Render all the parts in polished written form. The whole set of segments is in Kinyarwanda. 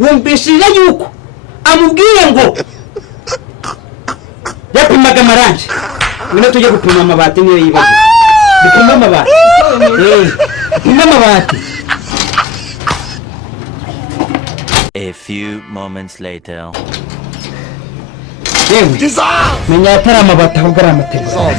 wumvishije yuko amubwiye ngo yapimaga amarangi ngwino tujye gupima amabati niyo yibagiwe dupima amabati dupima amabati. A few moments later. Yewe menya atari amabati ahubwo ari amategeko.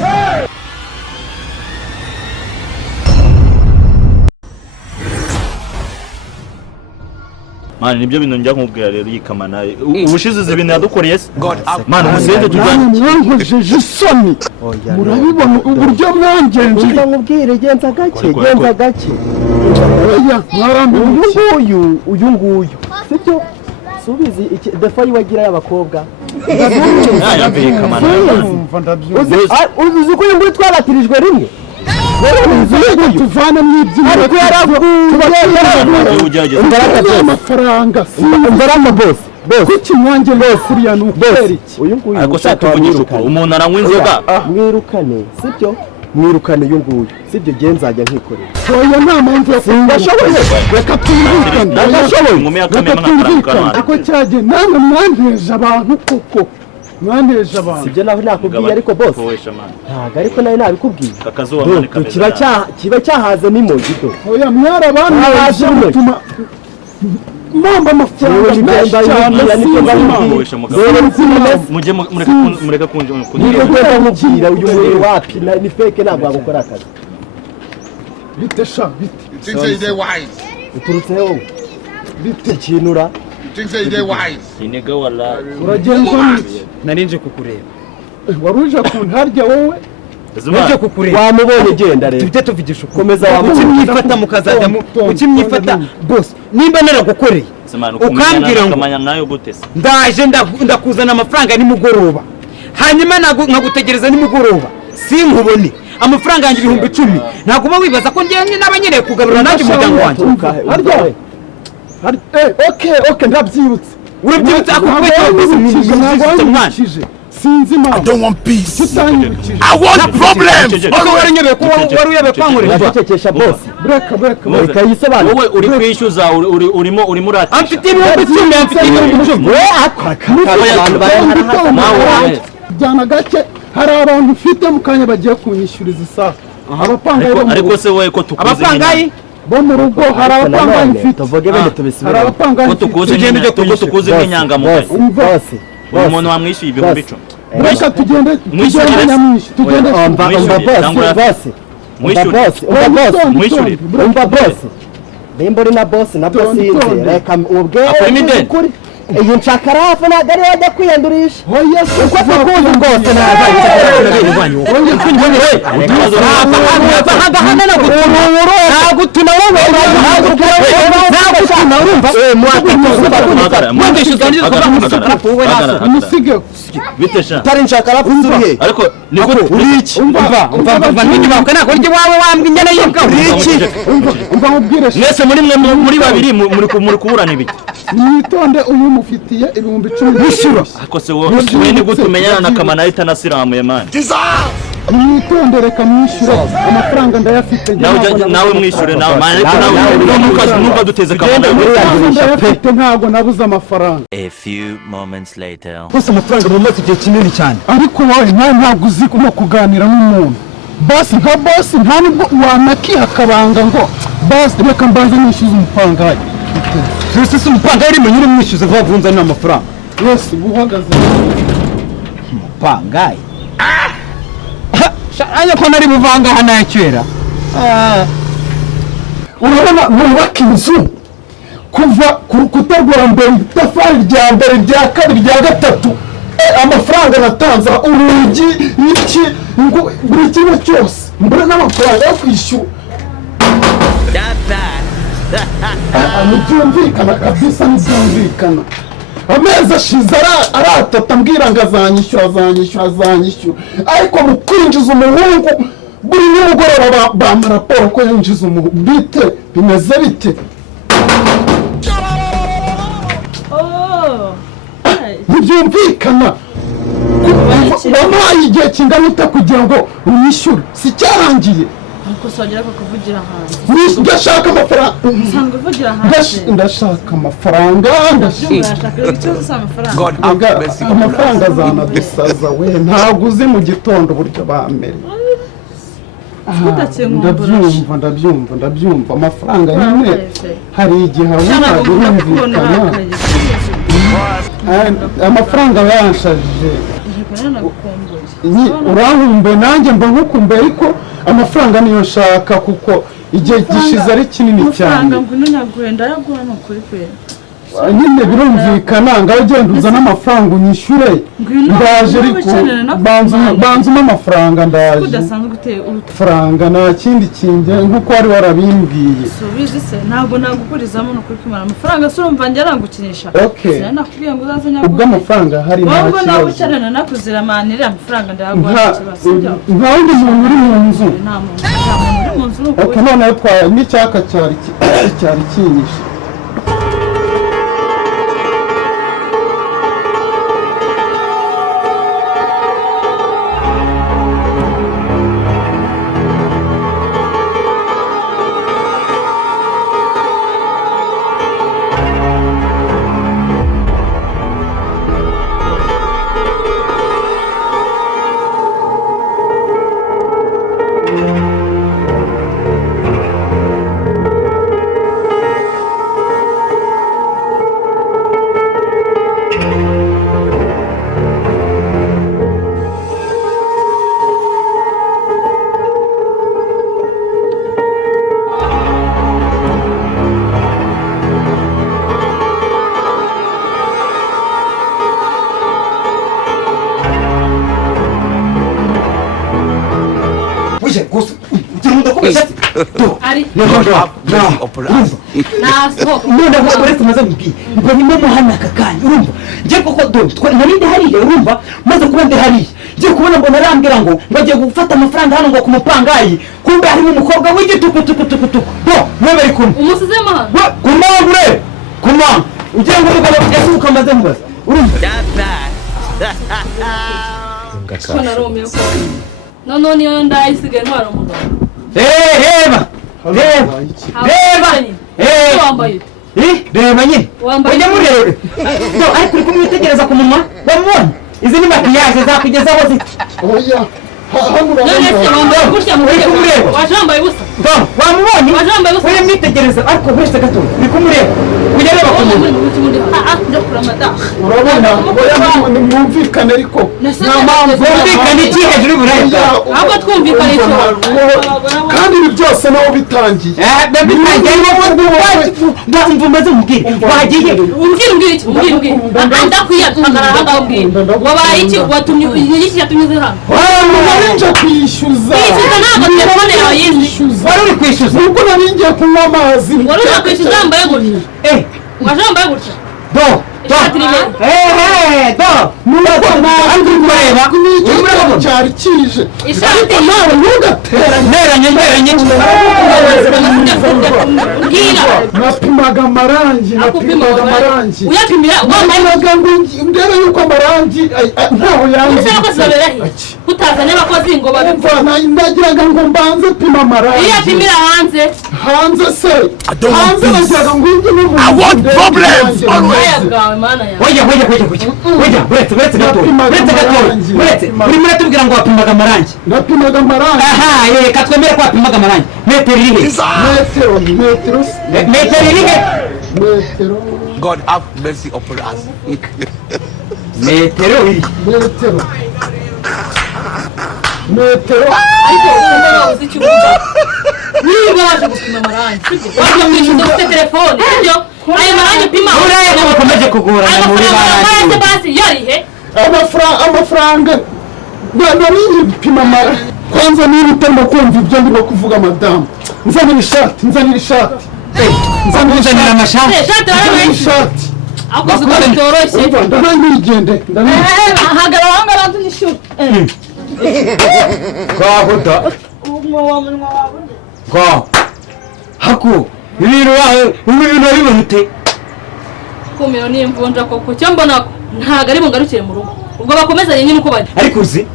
Mani nibyo bintu njya nkubwira rero yikamana ubushize ibintu yadukoreye mani umusenze tujyanye mwankojeje isoni murabibona uburyo mwangenje nkubwire genza gake oya mwarambiye uyu nguyu sibyo subizi defa yiwagira y'abakobwa yambaye kamana uzi ko uyu nguyu twabatirijwe rimwe tuvana mw'ibyuma ariko ugerageza amafaranga imbaraga boss kuki mwange kuriya n'ukeri uyu nguyu ariko se tuvugisha ukuri umuntu aranywa inzoga mwirukane sibyo mwirukane uyu nguyu sibyo genzajya nkikorera oya nta mpamvu yo singashoboye reka tumvikane reka tumvikane ako cyagiye namwe mwanteje abantu koko mwanteje abantu sibyo naho nakubwiye ariko boss ntago ariko nawe nabikubwiye kiba cyahaze n'imogi do oya mwarabanteje mutuma mamba amafaranga menshi cyane mureka kunje nkubwira uyu muri wapi ni fake ntabwo wagukora akazi bite sha bite think say they wise uturutse wowe bite kinura think say they wise inega wala uragenzwa n'iki Narinje kukureba waruje kuntarya wowe Narinje kukureba wamubonye genda rero tujye tuvugisha komeza wamufata mukazajya ukimwifata boss nimba naragukoreye ukambwira ngo nayo gutese ndaje ndakuzana amafaranga nimugoroba hanyuma nkagutegereza nimugoroba sinkubone amafaranga yanjye 10,000 ntabwo uba wibaza ko ngiye n'abanyereye kugarura nanjye umuryango wanjye okay ndabyibutse urabyibutse ako kwese sinzi ma I don't want peace I want problems ako waranyebeye ko waruyebeye kwankorera ndacecekesha boss break yisobanura wowe uri kwishyuza urimo uratisha amfite 10,000 we akora jyana gake hari abantu ufite mu kanya bagiye kunyishyuriza isaha abapangayi ariko se wowe ko tukuze abapangayi bo mu rugo hari abapangayi mfite tuvuge bene tubisubire hari abapangayi ko tukuze nk'inyangamugayo umuntu wamwishyuye 10,000 reka tugende nyamwinshi tugende umva boss nimba uri na boss na boss yinze reka ubwenge ukuri iyi nshakarafu ntabwo ari yajya kwiyandurisha oya se uko tukuzi rwose utari nshakarafu urihe ariko niko uriki umva n'inyubako nako ryo wawe wambwa inyana y'inka uriki umva mubwire mwese muri babiri muri kuburana ibiki mwitonde uyu mufitiye 10,000 bishyura ariko se wowe ni gute umenyana na kamana ahita nasiramuye mani mwitonde reka mwishyure amafaranga ndayafite nawe mwishyure nawe mani ariko nawe nuka duteze kamana ndayafite ntago nabuze amafaranga. A few moments later. Bose amafaranga mumaze igihe kinini cyane ariko wowe ntabwo uzi no kuganira n'umuntu basi nka boss nta nubwo wanakiha akabanga ngo boss reka mbanze nishyuze umupangayi Sisi umupangayi uri nyiri mwishyuze vuba vunza n'amafaranga yose buhagaze umupangayi anya ko nari buvanga hana yakera urabona mwubaka inzu kuva ku rukuta rwa mbere itafari rya mbere rya kabiri rya gatatu amafaranga natanze urugi iki buri kimwe cyose mbura n'amafaranga yo kwishyura ntibyumvikana kabisa ntibyumvikana amezi ashize aratata mbwira ngo azanyishyura ariko mu kwinjiza umuhungu buri nimugoroba bampa raporo ko yinjiza umuhungu bite bimeze bite ntibyumvikana wamuhaye igihe kingana ute kugira ngo unyishyure si cyarangiye Mukosongera kuvugira hanze. Ndashaka amafaranga. Usanga uvugira hanze. Ndashaka amafaranga. God have mercy. Amafaranga azanadusaza we ntabwo uzi mu gitondo uburyo bamere. Ndabyumva amafaranga nyine hari igihe abona birumvikana. Amafaranga yanshajije. Urahumbe nanjye mba nkukumbe ariko amafaranga niyo nshaka kuko igihe gishize ari kinini cyane. Amafaranga ngwino nyagwenda yaguha no kuri pe. Nyine birumvikana ngaho ugenda uzana amafaranga unyishyure ndaje ariko banzuma amafaranga ndaje udasanzwe ute faranga nta kindi kinge nkuko wari warabimbwiye subize se ntabwo nagukurizamo no kwikimara amafaranga se urumva njye arangukinisha nakubwiye ngo uzaze nyagura ubwo amafaranga hari nta kibazo ubwo nawe cyane nakuziramanira amafaranga ndayaguha ikibazo nta wundi muntu uri mu nzu nta muntu uri mu nzu nuko noneho twaye n'icyaka cyari kinyishe. bagiye gufata amafaranga hano ngo kumupangayi kumbe harimo umukobwa w'igitukutukutukutuku mwe bari kumwe umusizemo hano kumagure kuma ugiye ngo umugabo yasuka amaze mubaza urumva Kona Romeo ko none niyo ndayisigaye ntwara umugabo reba wambaye reba nyine ujya murebe ariko uri kumwitegereza ku munwa bamubona izi ni makiyaje zakugezaho ziti oya none se wambaye gutya mu buryo wajambaye ubusa wamubonye wajambaye ubusa uri mwitegereza ariko wese gato uri kumureba ujya reba ku munwa urabona mwumvikane ariko nta mpamvu mwumvikane iki hejuru y'uburaya ahubwo twumvikane icyo kandi ibi byose nawe bitangiye bitangiye ndumva umaze umubwire wagiye umbwire iki ndakwiyahagarara ahangaha umbwire wabaye iki watumye iki yatumye uze hano nje kwishyuza kwishyuza ntabwo telefone yawe yishyuza wari uri kwishyuza ubwo nari ngiye kunywa amazi wari uri kwishyuza wambaye gutya wambaye gutya cyari kije ishati nawe ntugateranye napimaga amarangi uyapimira napimaga ngo ndebe yuko amarangi ntaho yanze utazanye abakozi ngo ndagiraga ngo mbanze pima amarangi iyo apimira hanze se hanze bagiraga ngo ingi n'umuntu I want problems Oya, uretse gatoya urimo uratubwira ngo wapimaga amarangi napimaga amarangi aha reka twemere ko wapimaga amarangi metero irihe metero irihe God have mercy upon us. metero irihe metero ariko umuntu uzi icyo uvuga niba waje gupima amarangi waje kwishyuza ufite telefone sibyo ayo marangi upima urayego bakomeje kugorana muri barangi basi yarihe amafaranga nari pima mara kwanza niba utarimo kumva ibyo ndimo kuvuga madamu nzanira ishati nzanira amashati ishati akoze uko bitoroshye ndanayigende hagarara aho ngaho tunyishyura twahuta haku ibintu wabibona ute kumiro n'imvunja koko cyo mbona ko ntago ari bungarukire mu rugo ubwo bakomezanye nyine uko bari ariko uzi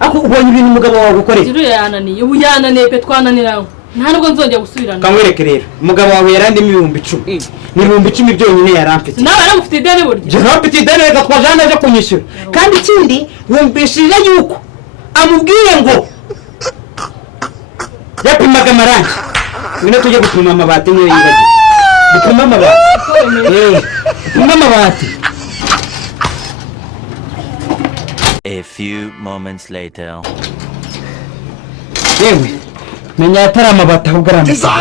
ako ubonye ibintu umugabo wawe gukorera Jiru yananiye ubu yananiye pe twananiraho nta nubwo nzongera gusubirana kamwereke rero umugabo wawe yarandimo 10,000 ni 10,000 byonyine yaramfite nawe aramufite ideni buryo Jean ideni reka twajana aje kunyishyura kandi ikindi yumvishije yuko amubwiye ngo yapimaga amarangi ngwino tujye gupima amabati niyo yibagiwe gupima amabati gupima amabati. A few moments later. Yewe menya atari amabati ahubwo ari Jesus!